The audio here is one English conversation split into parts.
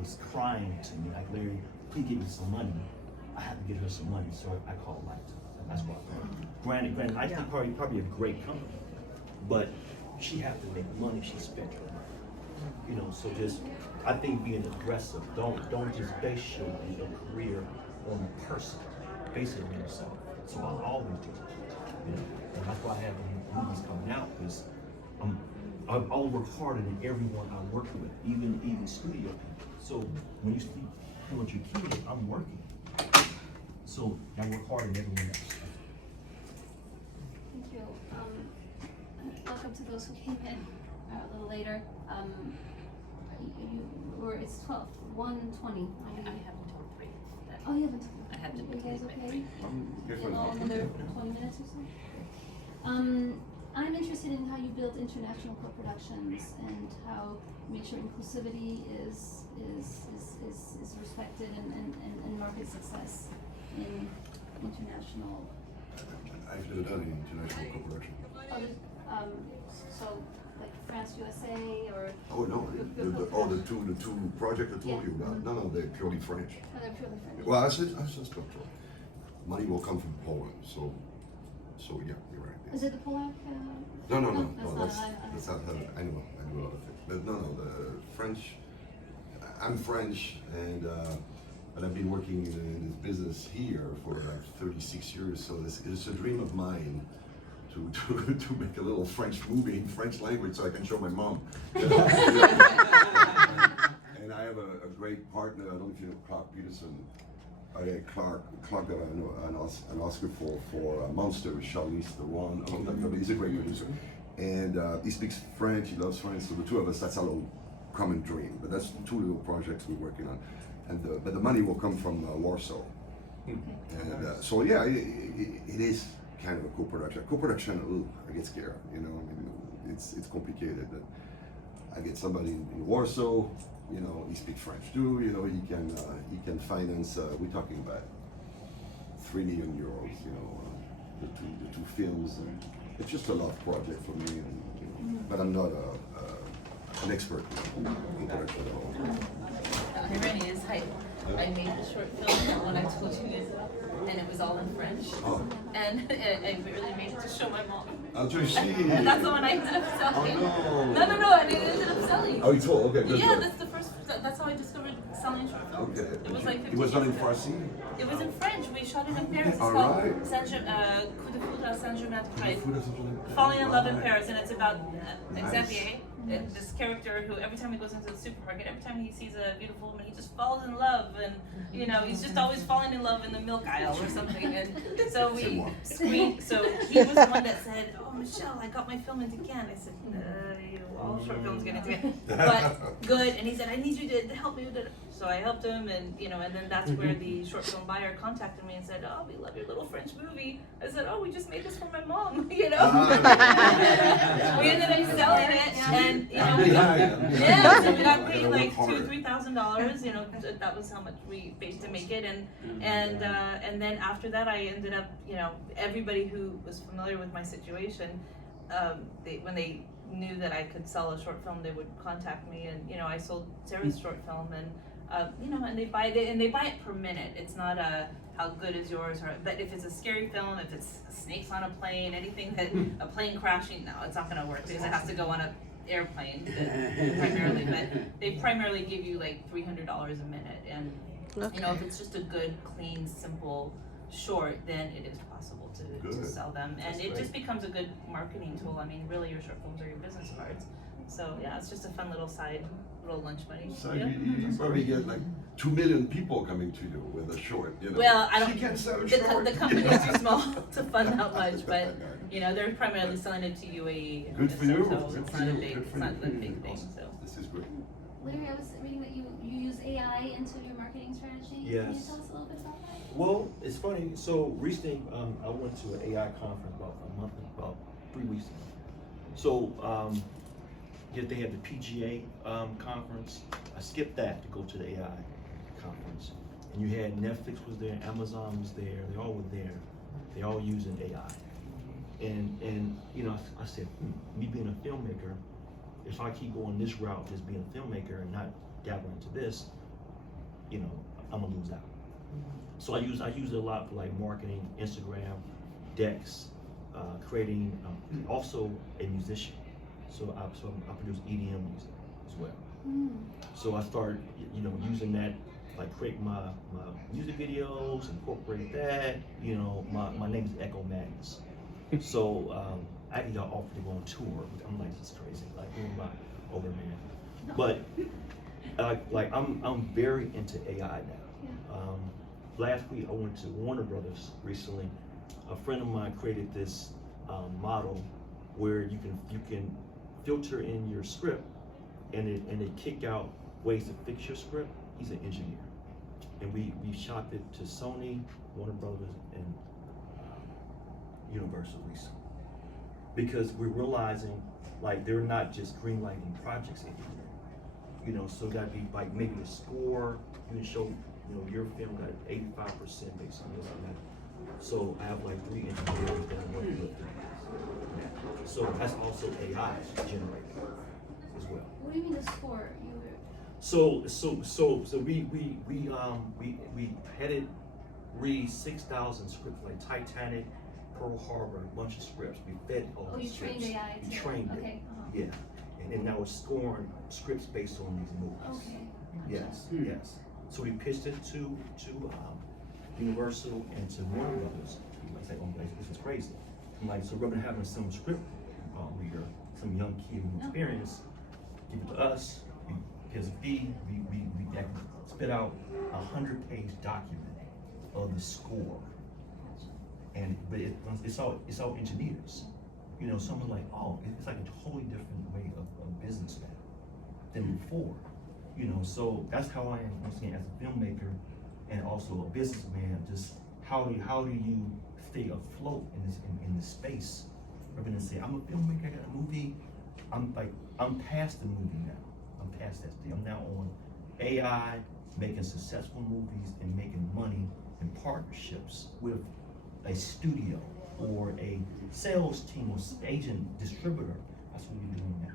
was crying to me, like, Larry, please give me some money. I have to give her some money, so I called Lifetime. That's why. Granted, Lifetime probably a great company, but she have to make money. She spent her money. You know, so just I think being aggressive. Don't just base your career on a person. Base it on yourself. So I'll always do it. You know, and that's why I have the movies coming out because I'll work harder than everyone I work with, even studio people. So when you speak with your kids, I'm working. So I work harder than everyone else. Thank you. Welcome to those who came in a little later. It's 1:20. I haven't told 3. Oh, you haven't told. I had to Are you guys leave by okay? 3. Another 20 minutes or so? I'm interested in how you build international co-productions and how you make sure inclusivity is respected and market success in international. I've never done any international co-production. So like France, USA, or Oh no, the two projects I told you about. No, they're purely French. they're purely French. Well, I said structural. Money will come from Poland, so yeah, you're right. Is it the Polak? No, that's not how I know a lot of things. But no, the French. I'm French, and I've been working in this business here for like 36 years. So it's a dream of mine to make a little French movie in French language so I can show my mom. And I have a great partner. I don't know if you know Clark Peterson. Clark got an Oscar for Monster with Charlize Theron. He's a great producer, and he speaks French. He loves French. So the two of us, that's our little common dream. But that's 2 little projects we're working on, and but the money will come from Warsaw. And so yeah, it is kind of a co-production. Co-production, I get scared. You know, I mean, it's complicated. But I get somebody in Warsaw. You know, he speaks French too. You know, he can finance. We're talking about 3 million euros. You know, the two films. And it's just a love project for me. And, you know, but I'm not an expert in production at all. Irene is hype. I made the short film when I told you this, and it was all in French. Oh. And I barely made it to show my mom. Oh, so she. And that's the one I ended up selling. Oh, No, and it ended up selling. Oh, you told. Okay, good. Yeah, good. that's the first. That's how I discovered selling short films. Okay. It was like 50 It was done in years ago. Farsi. It was in French. We shot it in Paris. It's All called right. Coup de foudre à Saint-Germain-des-Prés. Food or something? Falling in love in Right. Paris, and it's about Nice. Xavier, this character who every time he goes into the supermarket, every time he sees a beautiful woman, he just falls in love, and you know he's just always falling in love in the milk aisle or something. And so we screened. So he was the one that said, "Oh, Michelle, I got my film into Cannes." I said, "All short films get into Cannes, but good." And he said, "I need you to help me with it." So I helped him, and and then that's where the short film buyer contacted me and said, "Oh, we love your little French movie." I said, "Oh, we just made this for my mom," We ended up selling it, and so we got paid like $2,000-3,000. That was how much we paid to make it, and then after that, I ended up, everybody who was familiar with my situation, when they knew that I could sell a short film, they would contact me, and I sold Sarah's short film, and and they buy it per minute. It's not how good is yours, but if it's a scary film, if it's snakes on a plane, anything that a plane crashing, no, it's not going to work because it has to go on a airplane primarily. But they primarily give you like $300 a minute, and if it's just a good, clean, simple short, then it is possible to sell them, and it just becomes a good marketing tool. I mean, really, your short films are your business cards. So yeah, it's just a fun little lunch money. So you probably get like 2 million people coming to you with a short. Well, I don't. She can't sell a short. The company is too small to fund that much, but they're primarily selling it to UAE. Good for you. So Good it's for not you. a big, Good for it's not you. a big thing. So. This is great. Larry, I was reading that you use AI into your marketing strategy. Yes. Can you tell us a little bit about that? Well, it's funny. So recently, I went to an AI conference about 3 weeks ago. So they had the PGA conference. I skipped that to go to the AI conference. And you had Netflix was there, Amazon was there. They all were there. They all using AI. And I said, me being a filmmaker, if I keep going this route, just being a filmmaker and not dabble into this, I'm gonna lose out. So I use it a lot for like marketing, Instagram, decks, creating, also a musician. So I produce EDM music as well. So I started, using that, like create my music videos, incorporate that. My name is Echo Magnus. So I actually got offered to go on tour. I'm like, this is crazy. Like, who am I over, man? But like I'm very into AI now. Last week I went to Warner Brothers recently. A friend of mine created this model where you can filter in your script and it kick out ways to fix your script. He's an engineer, and we shot it to Sony, Warner Brothers, and Universal recently, because we're realizing like they're not just greenlighting projects anymore. So that'd be like maybe the score. You can show your film got 85% based on this and that. So I have like 3 engineers that I'm working with. So that's also AI generated as well. What do you mean the score? So we had it read 6,000 scripts like Titanic, Pearl Harbor, a bunch of scripts. We fed all the you scripts. trained AI We to, trained okay, it. Yeah. And then now it's scoring scripts based on these movies. Okay. Yes, yes. So we pitched it to Universal and to Warner Brothers. I say, oh, this is crazy. I'm like, so rather than having some script reader, some young kid with experience, give it to us. Here's a fee. We spit out a 100-page document of the score, but it's all engineers. Someone like, oh, it's like a totally different way of business now than before. So that's how I am, once again, as a filmmaker and also a businessman. Just how do you stay afloat in this space? Rather than say, I'm a filmmaker, I got a movie. I'm past the movie now. I'm past that stage. I'm now on AI, making successful movies and making money in partnerships with a studio or a sales team or agent, distributor. That's what we're doing now.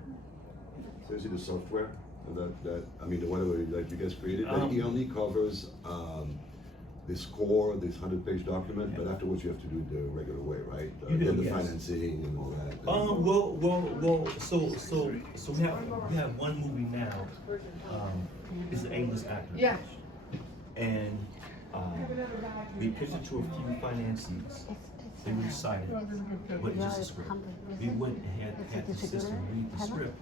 So is it the software whatever like you guys created? He only covers the score, this 100-page document, but afterwards you have to do it the regular way, right? You do, then the yes. financing and all that. Well. So we have one movie now. It's an A-list actor. Yeah. And we pitched it to a few financiers. They were excited, but it's just a script. We went and had the system read the script,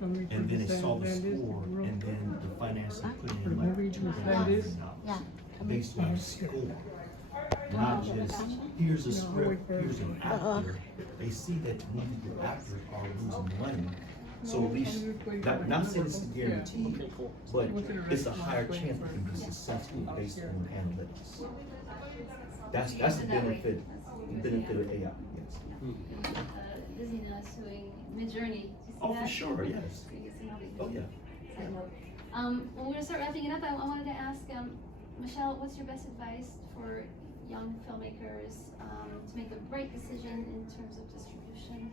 and then they saw the score, and then the financier put in like $200,000 based on the score. Not just, here's a script, here's an actor. They see that movie actors are losing money. So at least, not saying it's guaranteed, but it's a higher chance it can be successful based on analytics. That's the benefit of AI, yes. Disney now is suing Midjourney. Oh, for sure, yes. Oh, yeah. Well, we're gonna start wrapping it up. I wanted to ask, Michelle, what's your best advice for young filmmakers to make the right decision in terms of distribution?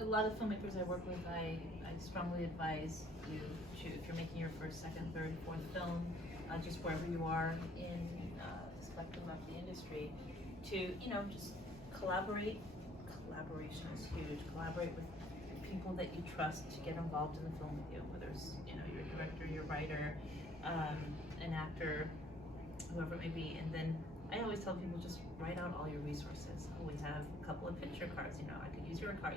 A lot of filmmakers I work with, I strongly advise you to, if you're making your first, second, third, fourth film, just wherever you are in the spectrum of the industry, to just collaborate. Collaboration is huge. Collaborate with people that you trust to get involved in the film with you, whether it's your director, your writer, an actor, whoever it may be. And then I always tell people, just write out all your resources. Always have a couple of picture cards. I could use your car,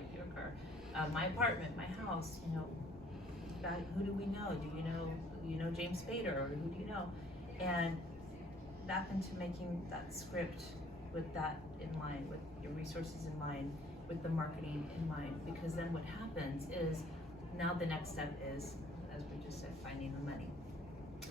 my apartment, my house. Who do we know? Do you know James Spader, or who do you know? And back into making that script with that in mind, with your resources in mind, with the marketing in mind, because then what happens is, now the next step is, as we just said, finding the money.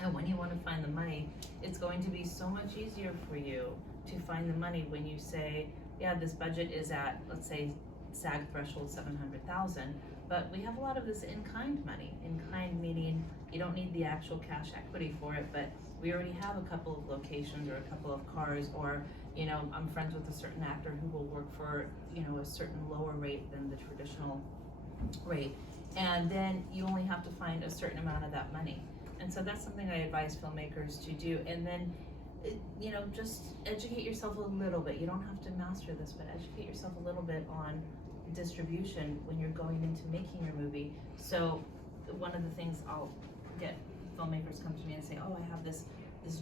And when you want to find the money, it's going to be so much easier for you to find the money when you say, yeah, this budget is at, let's say, SAG threshold 700,000, but we have a lot of this in-kind money. In-kind meaning you don't need the actual cash equity for it, but we already have a couple of locations or a couple of cars, or I'm friends with a certain actor who will work for a certain lower rate than the traditional rate, and then you only have to find a certain amount of that money. And so that's something I advise filmmakers to do. And then, you know, just educate yourself a little bit. You don't have to master this, but educate yourself a little bit on distribution when you're going into making your movie. So one of the things I'll get filmmakers come to me and say, oh, I have this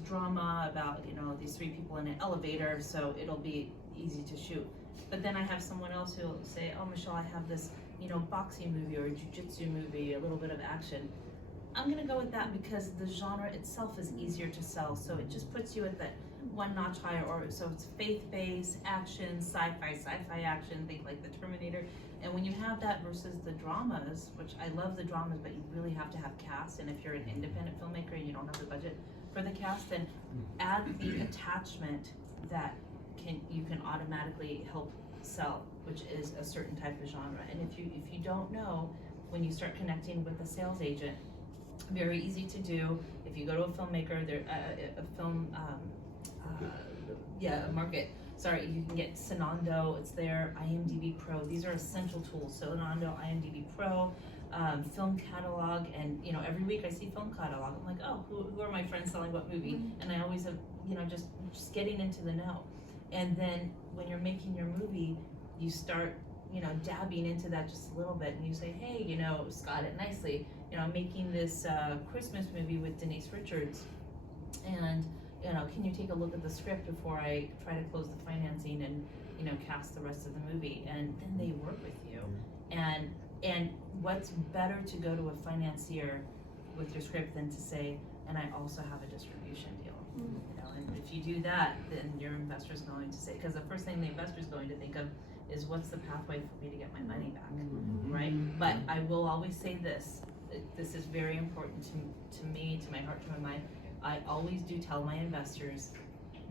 drama about, you know, these 3 people in an elevator, so it'll be easy to shoot. But then I have someone else who'll say, oh, Michelle, I have this, you know, boxing movie or a jiu-jitsu movie, a little bit of action. I'm gonna go with that because the genre itself is easier to sell, so it just puts you at that one notch higher. Or so it's faith-based action, sci-fi action, think like the Terminator. And when you have that versus the dramas, which I love the dramas, but you really have to have cast. And if you're an independent filmmaker and you don't have the budget for the cast, then add the attachment that you can automatically help sell, which is a certain type of genre. And if you don't know, when you start connecting with a sales agent, very easy to do. If you go to a filmmaker, a market. Sorry, you can get Sonando. It's there. IMDb Pro. These are essential tools. Sonando, IMDb Pro, Film Catalog, and you know, every week I see Film Catalog. I'm like, oh, who are my friends selling what movie? And I always have, you know, just getting into the know. And then when you're making your movie, you start, you know, dabbing into that just a little bit, and you say, hey, you know, Scott it nicely, you know, I'm making this Christmas movie with Denise Richards, and you know, can you take a look at the script before I try to close the financing and, you know, cast the rest of the movie? And then they work with you. And what's better to go to a financier with your script than to say, and I also have a distribution deal. You know, and if you do that, then your investor's going to say, because the first thing the investor's going to think of is, what's the pathway for me to get my money back, right? But I will always say this is very important to me, to my heart, to my mind. I always do tell my investors,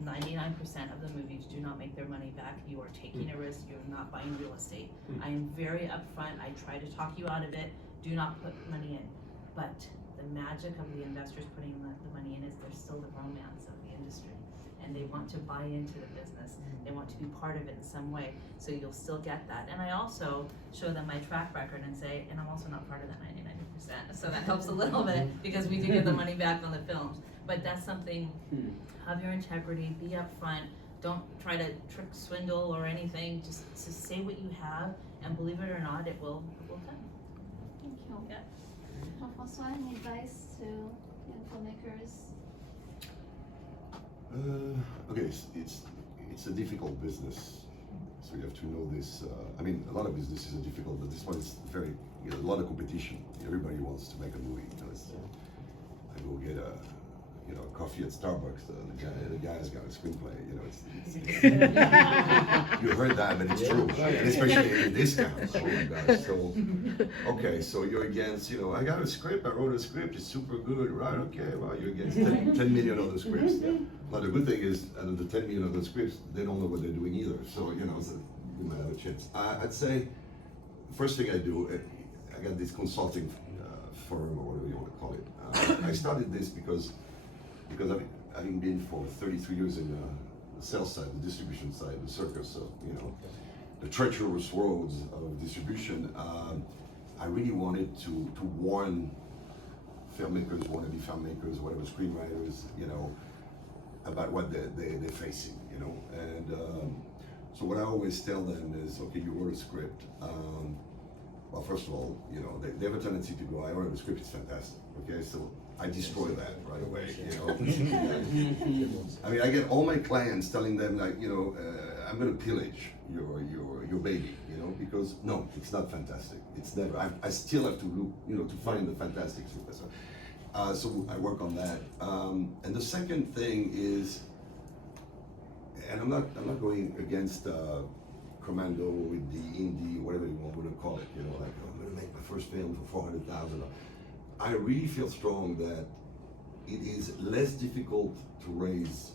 99% of the movies do not make their money back. You are taking a risk. You're not buying real estate. I am very upfront. I try to talk you out of it. Do not put money in. But the magic of the investors putting the money in is there's still the romance of the industry. And they want to buy into the business. They want to be part of it in some way. So you'll still get that. And I also show them my track record and say, and I'm also not part of that 99%. So that helps a little bit because we do get the money back on the films. But that's something, have your integrity, be upfront, don't try to trick, swindle, or anything. Just say what you have, and believe it or not, it will come. Thank you. Yeah. Jean-François, any advice to young filmmakers? Okay, it's a difficult business, so you have to know this. I mean, a lot of businesses are difficult, but this one is very, you know, a lot of competition. Everybody wants to make a movie. You know, I go get a coffee at Starbucks. The guy's got a screenplay. You know, it's you heard that, but it's true, and especially in discounts. Oh my gosh! So, okay, so you're against. You know, I got a script. I wrote a script. It's super good, right? Okay, well, you're against 10 million other scripts. Now the good thing is, out of the 10 million other scripts, they don't know what they're doing either. So you know, so you might have a chance. I'd say, first thing I do, I got this consulting firm or whatever you want to call it. I started this because having been for 33 years in the sales side, the distribution side, the circus of, you know, the treacherous roads of distribution, I really wanted to warn filmmakers, wannabe filmmakers, whatever, screenwriters, you know, about what they're facing, you know. And so what I always tell them is, okay, you wrote a script. Well, first of all, you know, they have a tendency to go, I wrote a script, it's fantastic, okay? So I destroy that right away, you know? I mean, I get all my clients telling them, like, you know, I'm gonna pillage your baby, you know, because no, it's not fantastic. It's never, I still have to look, you know, to find the fantastic script. So I work on that. And the second thing is, and I'm not going against Commando with the indie, whatever you want to call it, you know, like, I'm gonna make my first film for $400,000. I really feel strong that it is less difficult to raise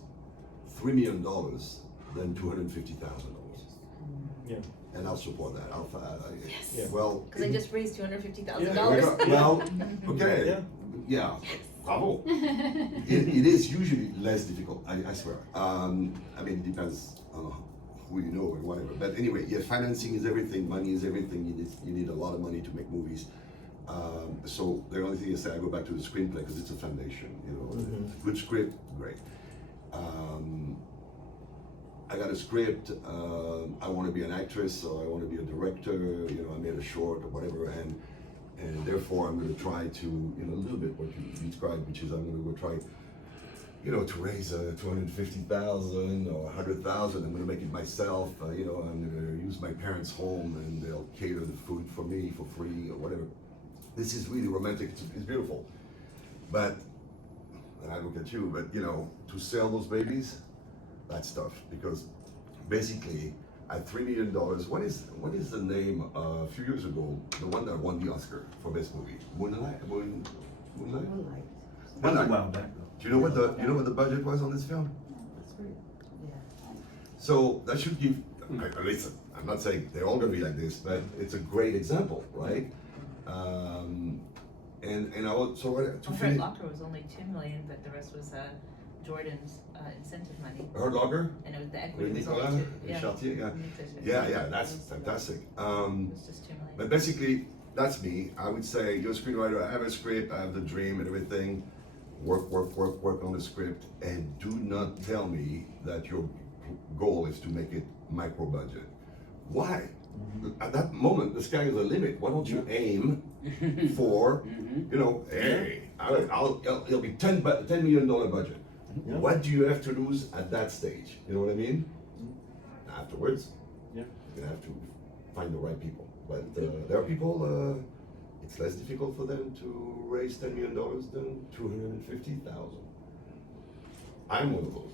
$3 million than $250,000. Yeah. And I'll support that. Yes. Yeah. Well, Because I just raised $250,000. yeah, well, okay, yeah, bravo. It is usually less difficult, I swear. I mean, it depends on who you know and whatever. But anyway, yeah, financing is everything, money is everything. You need a lot of money to make movies. So the only thing is that I go back to the screenplay because it's a foundation, you know. Good script, great. I got a script, I want to be an actress or I want to be a director, you know, I made a short or whatever, and therefore I'm going to try to, you know, a little bit what you described, which is I'm going to go try, you know, to raise 250,000 or 100,000. I'm going to make it myself, you know, I'm going to use my parents' home and they'll cater the food for me for free or whatever. This is really romantic, it's beautiful. But, and I look at you, but you know, to sell those babies, that's tough because basically at $3 million, what is the name a few years ago, the one that won the Oscar for best movie? Moonlight? Moonlight. That was a while back though. Do you know what the budget was on this film? That's great. Yeah. So that should give. Listen, I'm not saying they're all gonna be like this, but it's a great example, right? And I would so to Hurt finish. Locker was only 2 million, but the rest was Jordan's incentive money, Hurt Locker and it was the with equity was Nicolas only and Chartier, yeah. Yeah, Yeah, that's fantastic. It was just 2 million. But basically, that's me. I would say you're a screenwriter. I have a script. I have the dream and everything. Work on the script, and do not tell me that your goal is to make it micro budget. Why? At that moment, the sky is the limit. Why don't you aim for, you know, hey, it'll be $10 million budget. Yeah. What do you have to lose at that stage? You know what I mean? Afterwards, Yeah. you have to find the right people. But there are people. It's less difficult for them to raise $10 million than 250,000. I'm one of those,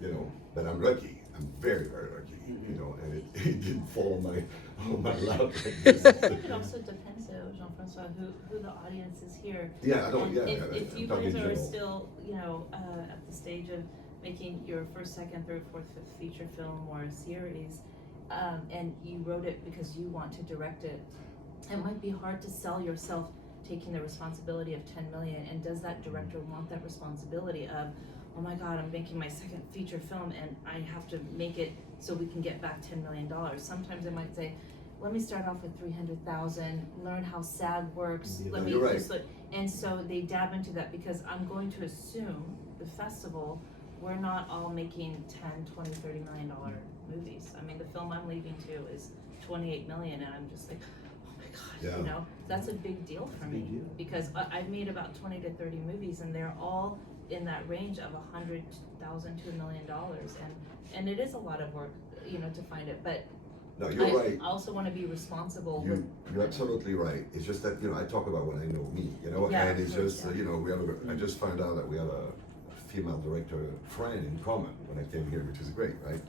you know. But I'm lucky. I'm very, very lucky, you know. And it didn't fall on my lap like this. I think it also depends, Jean-François, who the audience is here. Yeah, I don't. And Yeah, if I'm you talking guys are general. still, you know, at the stage of making your first, second, third, fourth, fifth feature film or a series, and you wrote it because you want to direct it, it might be hard to sell yourself taking the responsibility of 10 million. And does that director want that responsibility of, oh my God, I'm making my second feature film and I have to make it so we can get back $10 million. Sometimes I might say, let me start off with 300,000, learn how SAG works. Yeah, Let me you're right. just look. And so they dab into that because I'm going to assume the festival, we're not all making 10, 20, $30 million movies. I mean, the film I'm leaving to is 28 million and I'm just like, oh my God, Yeah. you know, that's a big deal for That's a big me deal. because I've made about 20 to 30 movies and they're all in that range of 100,000 to $1 million, and it is a lot of work, you know, to find it. But No, you're right. I also want to be responsible with. You're absolutely right. It's just that, you know, I talk about what I know me, you know, Yeah, and it's of course, just, yeah. you know, I just found out that we have a female director friend in common when I came here, which is great, right?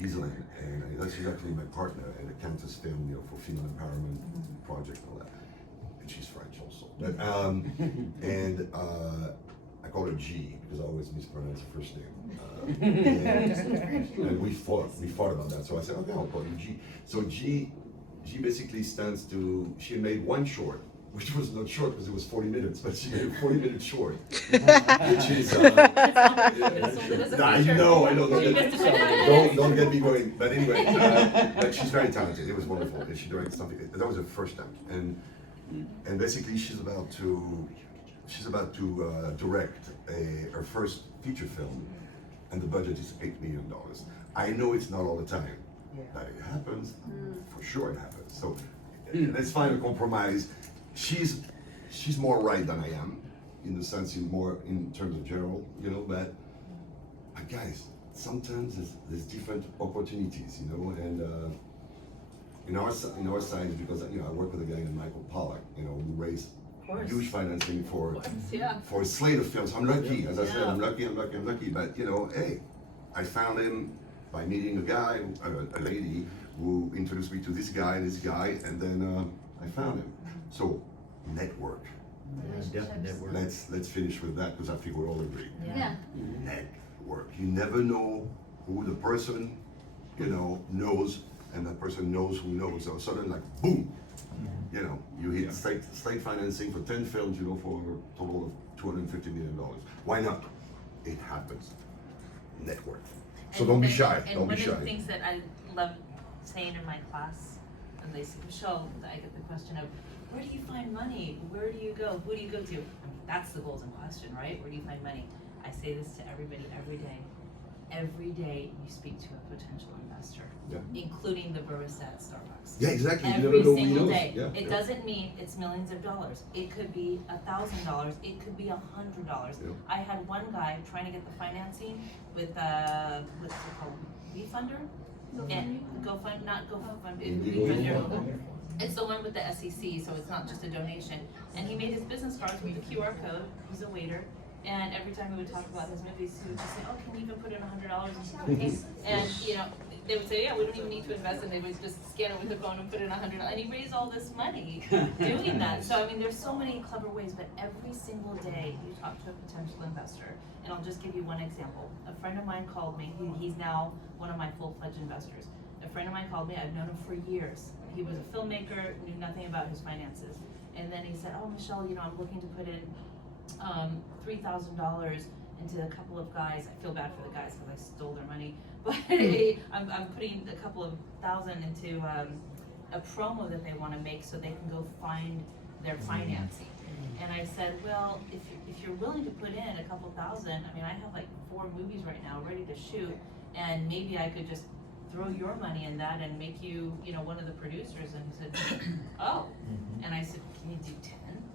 Giseline, and she's actually my partner at the Countess Film, you know, for female empowerment project and all that. And she's French also. But, and I call her G because I always mispronounce her first name. And we fought about that. So I said, okay, I'll call you G. So G basically stands to, she made one short, which was not short because it was 40 minutes, but she made a 40-minute short, which is, I know, don't get me going. But anyway, but she's very talented. It was wonderful. And she directed something. That was her first time, and basically she's about to direct her first feature film, and the budget is $8 million. I know it's not all the time, but it happens. For sure, it happens. So let's find a compromise. She's more right than I am, in the sense in terms of general, you know. But guys, sometimes there's different opportunities, you know, and in our side, because you know I work with a guy named Michael Pollack, you know, who raised huge financing for a slate of films. I'm lucky, as I said, I'm lucky. But you know, hey, I found him by meeting a guy, a lady who introduced me to this guy, and then I found him. So, network. Definitely network. Let's finish with that because I think we're all agree. Yeah. Network. You never know who the person, you know, knows, and that person knows who knows. So suddenly, like, boom, you know, you hit state financing for 10 films, you know, for a total of $250 million. Why not? It happens. Network. So don't be shy. And Don't one be of the shy. things that I love saying in my class, and they say, Michelle, I get the question of, where do you find money? Where do you go? Who do you go to? I mean, that's the golden question, right? Where do you find money? I say this to everybody every day. Every day you speak to a potential investor, Yeah. including the barista at Starbucks. Yeah, exactly. You Every never know who single knows. day. Yeah, It yeah. doesn't mean it's millions of dollars. It could be $1,000. It could be $100. Yeah. I had one guy trying to get the financing with what's it called? WeFunder? And GoFund, not GoFund, WeFunder. It's the one with the SEC, so it's not just a donation. And he made his business cards with the QR code. He's a waiter. And every time we would talk about his movies, he would just say, "Oh, can you even put in $100 into cooking?" And you know, they would say, "Yeah, we don't even need to invest," and they would just scan it with their phone and put in $100. And he raised all this money doing that. So I mean, there's so many clever ways. But every single day, you talk to a potential investor. And I'll just give you one example. A friend of mine called me. He's now one of my full-fledged investors. A friend of mine called me. I've known him for years. He was a filmmaker, knew nothing about his finances. And then he said, "Oh, Michelle, you know, I'm looking to put in $3,000 into a couple of guys." I feel bad for the guys because I stole their money, but I'm putting a couple of thousand into a promo that they want to make so they can go find their financing. And I said, well, if you're willing to put in a couple thousand, I mean, I have like 4 movies right now ready to shoot, and maybe I could just throw your money in that and make you, you know, one of the producers. And he said, oh. And I said, can you do 10?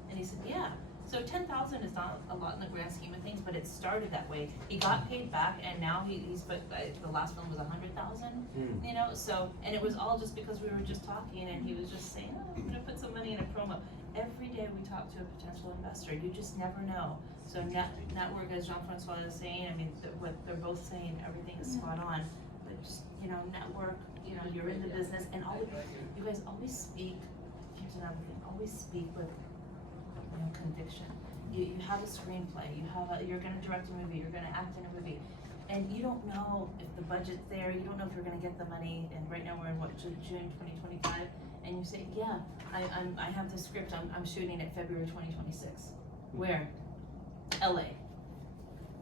And he said, yeah. So 10,000 is not a lot in the grand scheme of things, but it started that way. He got paid back, and now he's put, the last one was 100,000, you know. So, and it was all just because we were just talking, and he was just saying, oh, I'm gonna put some money in a promo. Every day we talk to a potential investor. You just never know. So network, as Jean-Francois is saying, I mean, what they're both saying, everything is spot on. But just, you know, network. You know, you're in the business, and you guys always speak. Here's another thing. Always speak with conviction. You have a screenplay, you're gonna direct a movie, you're gonna act in a movie, and you don't know if the budget's there, you don't know if you're gonna get the money, and right now we're in June 2025, and you say, yeah, I have the script, I'm shooting it February 2026. Where? LA.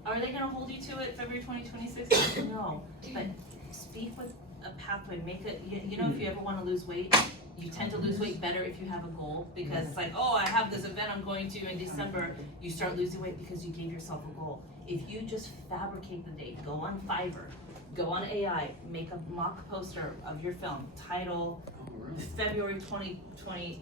Are they gonna hold you to it February 2026? No, but speak with a pathway, make it, you know, if you ever wanna lose weight, you tend to lose weight better if you have a goal, because it's like, oh, I have this event I'm going to in December. You start losing weight because you gave yourself a goal. If you just fabricate the date, go on Fiverr, go on AI, make a mock poster of your film, title February 2026.